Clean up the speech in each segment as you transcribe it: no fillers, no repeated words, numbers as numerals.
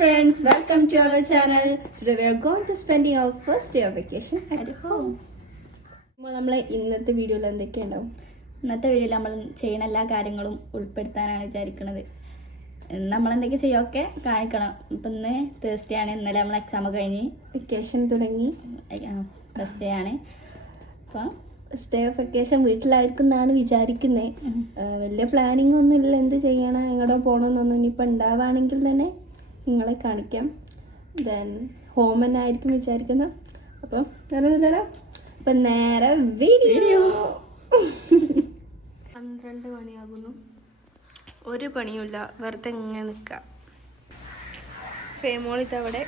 friends, welcome to our channel. Today we are going to spending our first day of vacation at home. നമ്മൾ ഇന്നത്തെ വീഡിയോയിൽ എന്തൊക്കെയുണ്ടാവും? ഇന്നത്തെ വീഡിയോയിൽ നമ്മൾ ചെയ്യുന്ന എല്ലാ കാര്യങ്ങളും ഉൾപ്പെടുത്താനാണ് വിചാരിക്കുന്നത്. നമ്മൾ എന്തൊക്കെ ചെയ്യൊക്കെ കാണിക്കണം. ഇപ്പം ഇന്ന് തേഴ്സ്ഡേ ആണ്. ഇന്നലെ നമ്മൾ എക്സാം കഴിഞ്ഞ് വെക്കേഷൻ തുടങ്ങി. ഫസ്റ്റ് ഡേ ആണ്. അപ്പം ഫസ്റ്റ് ഡേ ഓഫ് വെക്കേഷൻ വീട്ടിലായിരിക്കും എന്നാണ് വിചാരിക്കുന്നത്. വലിയ പ്ലാനിങ് ഒന്നും ഇല്ല, എന്ത് ചെയ്യണം എങ്ങോട്ടോ പോകണമെന്നൊന്നും. ഇനിയിപ്പോൾ ഉണ്ടാവുകയാണെങ്കിൽ തന്നെ നിങ്ങളെ കാണിക്കാം. ദെൻ ഹോം തന്നെ ആയിരിക്കും വിചാരിക്കുന്നത്. അപ്പം ഞാനൊന്നുമില്ലടാ, അപ്പം നേരെ വീഡിയോ. 12 മണിയാകുന്നു, ഒരു പണിയുമില്ല, വെറുതെ ഇങ്ങനെ നിൽക്കാം. ഫേമോളിത്തവിടെ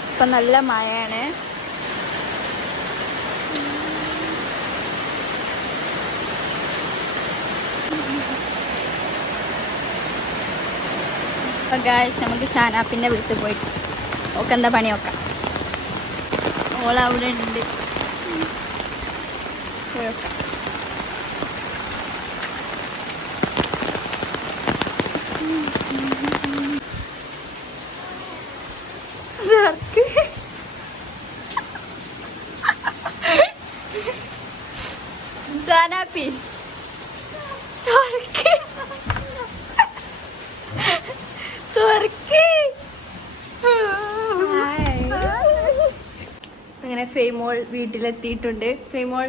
ഇപ്പം നല്ല മഴയാണ്. അപ്പം ഗായ്സ് നമുക്ക് ഷാനാപ്പിൻ്റെ വീട്ടിൽ പോയിട്ട് ഓക്കെ എന്താ പണി നോക്കാം. ഓളവിടെ ഉണ്ട്, പോയോക്കാം. ഷാനാപ്പി അങ്ങനെ ഫേമോൾ വീട്ടിലെത്തിയിട്ടുണ്ട്. ഫേമോൾ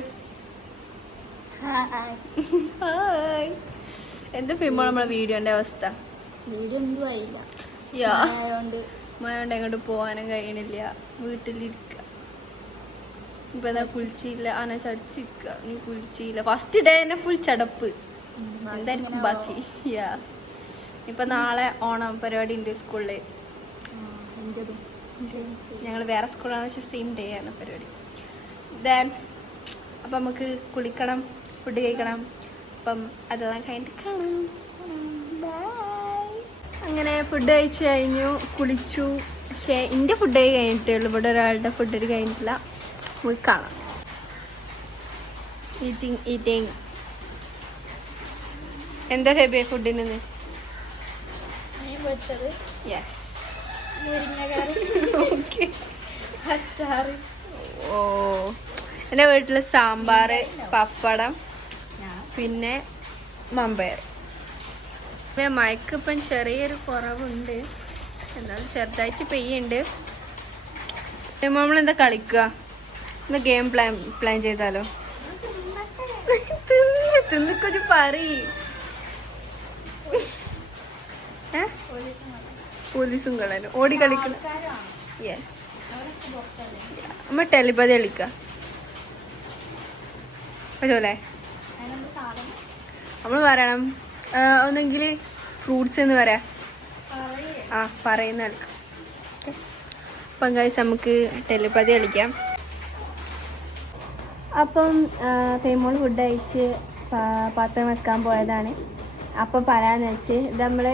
എന്താ ഫേമോൾ നമ്മളെ വീഡിയോന്റെ അവസ്ഥ? വീഡിയോ ഒന്നും ആയില്ല, മഴ കൊണ്ട് എങ്ങോട്ട് പോകാനും കഴിയണില്ല, വീട്ടിലിരിക്കുക. ഇപ്പൊ എന്താ കുളിച്ചില്ല, ആന ചടിച്ചിരിക്കുക. നീ കുളിച്ചില്ല, ഫസ്റ്റ് ഡേ തന്നെ ഫുൾ ചടപ്പ്. എന്തായിരിക്കും ബാക്കി? ഇപ്പൊ നാളെ ഓണം പരിപാടി ഉണ്ട് സ്കൂളില്. ഞങ്ങൾ വേറെ സ്കൂളാണ്, പക്ഷെ സെയിം ഡേ ആണ് പരിപാടി. ദെൻ അപ്പം നമുക്ക് കുളിക്കണം, ഫുഡ് കഴിക്കണം. അപ്പം അതെല്ലാം കഴിഞ്ഞിട്ട് കാണാം. അങ്ങനെ ഫുഡ് കഴിച്ച് കഴിഞ്ഞു, കുളിച്ചു. പക്ഷേ എൻ്റെ ഫുഡ് കഴിഞ്ഞിട്ടേ ഉള്ളൂ, ഇവിടെ ഒരാളുടെ ഫുഡ് കഴിഞ്ഞിട്ടില്ല. നമുക്ക് കാണാം. ഈറ്റിംഗ് എന്താ ഫേബിയ ഫുഡിന്? യെസ്. ഓ, എൻ്റെ വീട്ടിൽ സാമ്പാർ, പപ്പടം, പിന്നെ മമ്പയർ. മയക്ക് ഇപ്പം ചെറിയൊരു കുറവുണ്ട്, എന്നാലും ചെറുതായിട്ട് പെയ്യുണ്ട്. നമ്മളെന്താ കളിക്കുക? എന്താ ഗെയിം പ്ലാൻ ചെയ്താലോ? തിന്നിക്കൊരു പറയും. പോലീസും കളനും ഓടി കളിക്കണം. യെസ്, നമ്മൾ ടെലിപ്പതി കളിക്കാം പറ്റൂലേ? നമ്മൾ പറയണം ഒന്നെങ്കിൽ ഫ്രൂട്ട്സ് എന്ന് പറയാം. പറയുന്ന കളിക്കാം. അപ്പം ഗൈസ് നമുക്ക് ടെലിപ്പതി കളിക്കാം. അപ്പം ഫേമോൾ ഫുഡ് കഴിച്ച് പാത്രം വെക്കാൻ പോയതാണ്. അപ്പോൾ പറയാന്ന് വെച്ച് ഇത് നമ്മൾ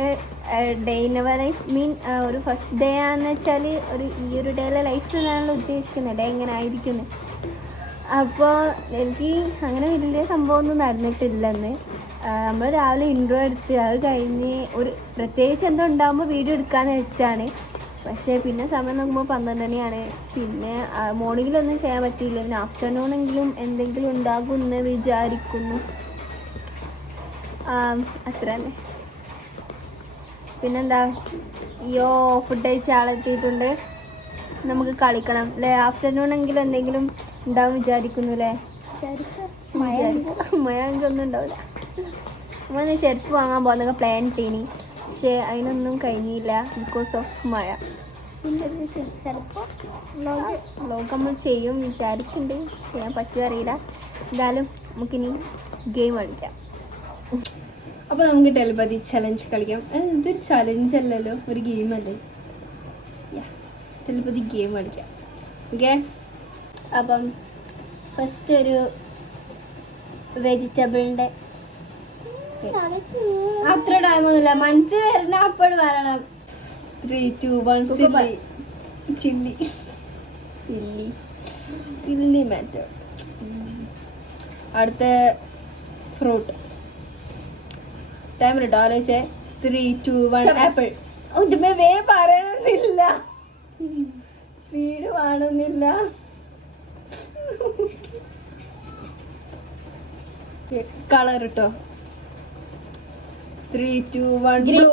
ഡേ ഇൻ അവർ ലൈഫ് ഒരു ഫസ്റ്റ് ഡേ ആണെന്ന് വെച്ചാൽ ഈ ഒരു ഡേയിലെ ലൈഫ് എന്നാണല്ലോ ഉദ്ദേശിക്കുന്നത്. ഡേ എങ്ങനെ ആയിരിക്കുന്നത്. അപ്പോൾ എനിക്ക് അങ്ങനെ വലിയ സംഭവമൊന്നും നടന്നിട്ടില്ലെന്ന്. നമ്മൾ രാവിലെ ഇൻട്രോ എടുത്ത് അത് കഴിഞ്ഞ് ഒരു പ്രത്യേകിച്ച് എന്തോ ഉണ്ടാകുമ്പോൾ വീഡിയോ എടുക്കാമെന്ന് വെച്ചാണ്. പക്ഷേ പിന്നെ സമയം നോക്കുമ്പോൾ 12 മണിയാണ്. പിന്നെ മോർണിംഗിലൊന്നും ചെയ്യാൻ പറ്റിയില്ല. പിന്നെ ആഫ്റ്റർനൂണെങ്കിലും എന്തെങ്കിലും ഉണ്ടാകുമെന്ന് വിചാരിക്കുന്നു. അത്ര തന്നെ. പിന്നെന്താ, അയ്യോ ഫുഡ് കഴിച്ച ആളെത്തിയിട്ടുണ്ട്. നമുക്ക് കളിക്കണം അല്ലേ? ആഫ്റ്റർനൂണെങ്കിലും എന്തെങ്കിലും ഉണ്ടാവും വിചാരിക്കുന്നു അല്ലേ? മഴ എങ്കിൽ ഒന്നും ഉണ്ടാവില്ല. നമ്മളൊന്ന് ചെരുപ്പ് വാങ്ങാൻ പോകുന്നൊക്കെ പ്ലാൻ ഇട്ടീനി, പക്ഷേ അതിനൊന്നും കഴിഞ്ഞില്ല ബിക്കോസ് ഓഫ് മഴ. ചിലപ്പോൾ വ്ലോഗ് നമ്മൾ ചെയ്യും വിചാരിക്കുന്നുണ്ട്, ചെയ്യാൻ പറ്റുമോ അറിയില്ല. എന്തായാലും നമുക്കിനി ഗെയിം കളിക്കാം. അപ്പോൾ നമുക്ക് ടെലിപ്പതി ചലഞ്ച് കളിക്കാം. ഇതൊരു ചലഞ്ച് അല്ലല്ലോ, ഒരു ഗെയിമല്ലേ? ടെലിപ്പതി ഗെയിം കളിക്കാം. ഓക്കെ, അപ്പം ഫസ്റ്റ് ഒരു വെജിറ്റബിളിൻ്റെ അത്ര ടൈമൊന്നുമില്ല, മനസ്സിൽ വരുന്ന അപ്പോഴും പറയണം. 3, 2, 1 സില്ലി മാറ്റർ. അടുത്ത ഫ്രൂട്ട്. ടൈം ഇട്ടോ ആലോചിച്ചേ. 3, 2, 1 ആപ്പിൾ. വേ പറയണമെന്നില്ല, സ്പീഡ് വേണമെന്നില്ല. കളർ ഇട്ടോ 3, 2, 1 ബ്ലൂ.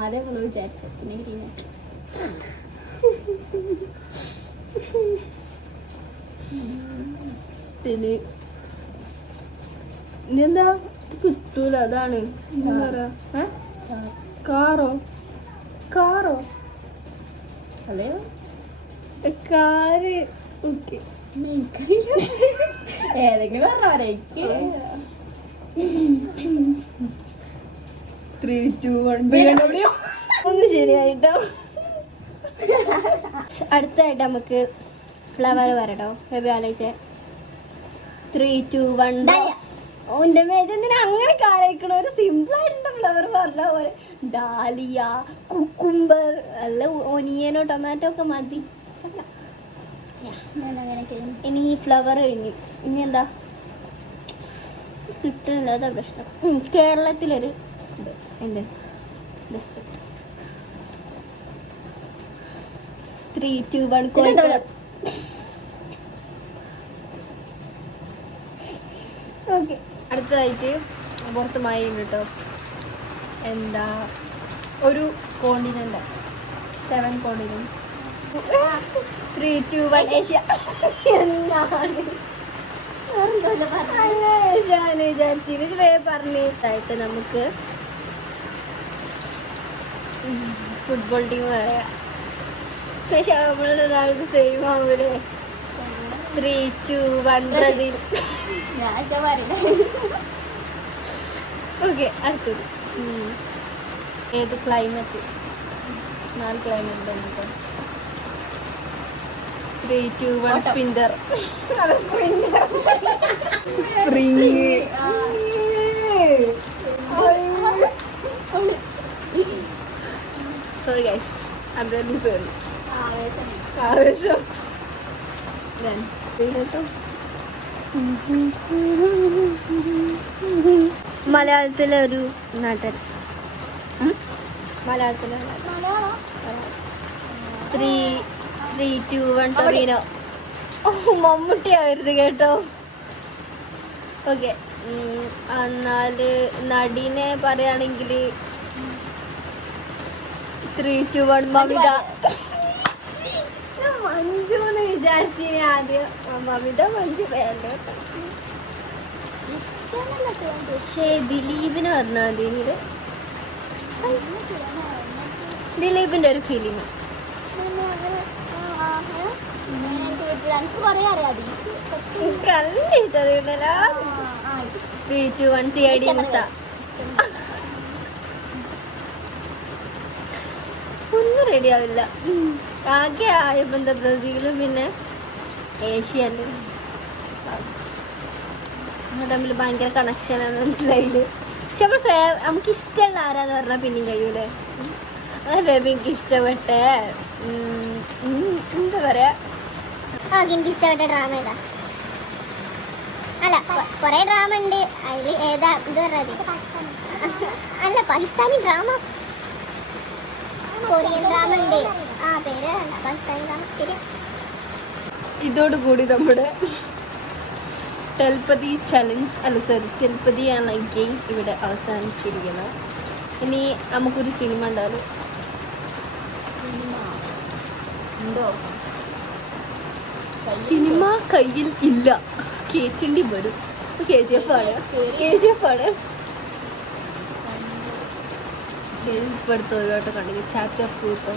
ആദ്യം ബ്ലൂ വിചാരിച്ചു, പിന്നെ ഗ്രീൻ. പിന്നെ ഇനി എന്താ കിട്ടൂല, അതാണ് എന്താ പറയാ. കാറോ അല്ലേ കാറ്. ഓക്കെ, ഏതെങ്കിലും പറഞ്ഞവരേക്ക് 3, 2, 1 ഒന്ന് ശരിയായിട്ടോ. അടുത്തായിട്ട് നമുക്ക് ഫ്ലവർ പറയട്ടോ. ബേബി ആലോചിച്ചേ. 3, 2, 1 ഓന്റെ മേജ് എന്തിനാ അങ്ങനെ കാരയിക്കണ? ഒരു സിമ്പിൾ ആയിട്ടുള്ള ഫ്ലവർ പറഞ്ഞ പോലെ. ഡാലിയ, കുക്കുംബർ, അല്ല ഒനിയനോ ടൊമാറ്റോ ഒക്കെ മതി. ഇനി ഈ ഫ്ലവർ കഴിഞ്ഞു. ഇനി എന്താ കിട്ടണില്ല, അതാ പ്രശ്നം. കേരളത്തിലൊരു എന്ത് ബെസ്റ്റ്. 3, 2, 1 കോഴിക്കോട്. ഓക്കെ, അടുത്തതായിട്ട് പുറത്ത് മഴയുണ്ട് കേട്ടോ. എന്താ ഒരു കോണ്ടിനെന്റ്, 7 കോണ്ടിനെന്റ്സ്. 3, 2, 1 ഏഷ്യ. എന്താണ് ഏഷ്യാന്ന് വിചാരിച്ചു പറഞ്ഞിട്ടായിട്ട് നമുക്ക് ഫുട്ബോൾ ടീം പറയാം. പക്ഷെ നമ്മളുടെ ഒരാൾക്ക് സെയിം ആവൂലേ. 3, 2, 1 ബ്രസീൽ. ഓക്കെ, അടുത്തത് ഏത് ക്ലൈമറ്റ്? 4 ക്ലൈമറ്റ് ഉണ്ട്. 3, 2, 1 സ്പിൻഡർ. Spring. Sorry guys, I am really sorry. ആവേശം. മലയാളത്തിലെ ഒരു നടൻ. മലയാളത്തിലെ 3, 2, 1 ടൊവിനോ. മമ്മൂട്ടി ആവരുത് കേട്ടോ. ഓക്കെ, എന്നാല് നടിനെ പറയുകയാണെങ്കിൽ 3, 2, 1 മമിത. മഞ്ജു എന്ന് വിചാരിച്ചിന് ആദ്യം. മമിത മഞ്ജു വേണ്ട. പക്ഷേ ദിലീപിന് പറഞ്ഞാൽ മതി. ദിലീപിന്റെ ഒരു ഫിലിം. 3, 2, 1 CID മിസ. ഒന്നും റെഡി ആവില്ല. ആകെ ആയ ബന്ധ ബ്രസീലും പിന്നെ ഏഷ്യനും തമ്മിൽ ഭയങ്കര കണക്ഷനാണ്, മനസ്സിലായില്ലേ? പക്ഷെ നമുക്ക് ഇഷ്ടമുള്ള ആരാന്ന് പറഞ്ഞാൽ പിന്നെയും കഴിയൂലേ. അതെ ബേബി, എനിക്ക് ഇഷ്ടപ്പെട്ട എന്താ പറയാ, എനിക്ക് ഇഷ്ടപ്പെട്ട ഡ്രാമ ഏതാ? അല്ല, കുറെ ഡ്രാമ ഉണ്ട്. അതിൽ ഏതാ ഇത് പറഞ്ഞത്? അല്ല, പാകിസ്ഥാനി ഡ്രാമ, കൊറിയൻ ഡ്രാമ ഉണ്ട്. ആ പേര് പാകിസ്ഥാനി ഡ്രാമ. ശരി, ഇതോടുകൂടി നമ്മുടെ തെൽപ്പതി ചലഞ്ച്, അല്ല സോറി, തെൽപ്പതി എന്ന ഗെയിം ഇവിടെ അവസാനിച്ചിരിക്കുന്നു. ഇനി നമുക്കൊരു സിനിമ ഉണ്ടാവും. സിനിമ കയ്യിൽ ഇല്ല, കേറ്റേണ്ടി വരും. KGF ആണ്. ഇപ്പോഴത്തെ ഒരു വട്ടം കണ്ടെങ്കിൽ ചാപ്റ്റർ 2 ഇപ്പോൾ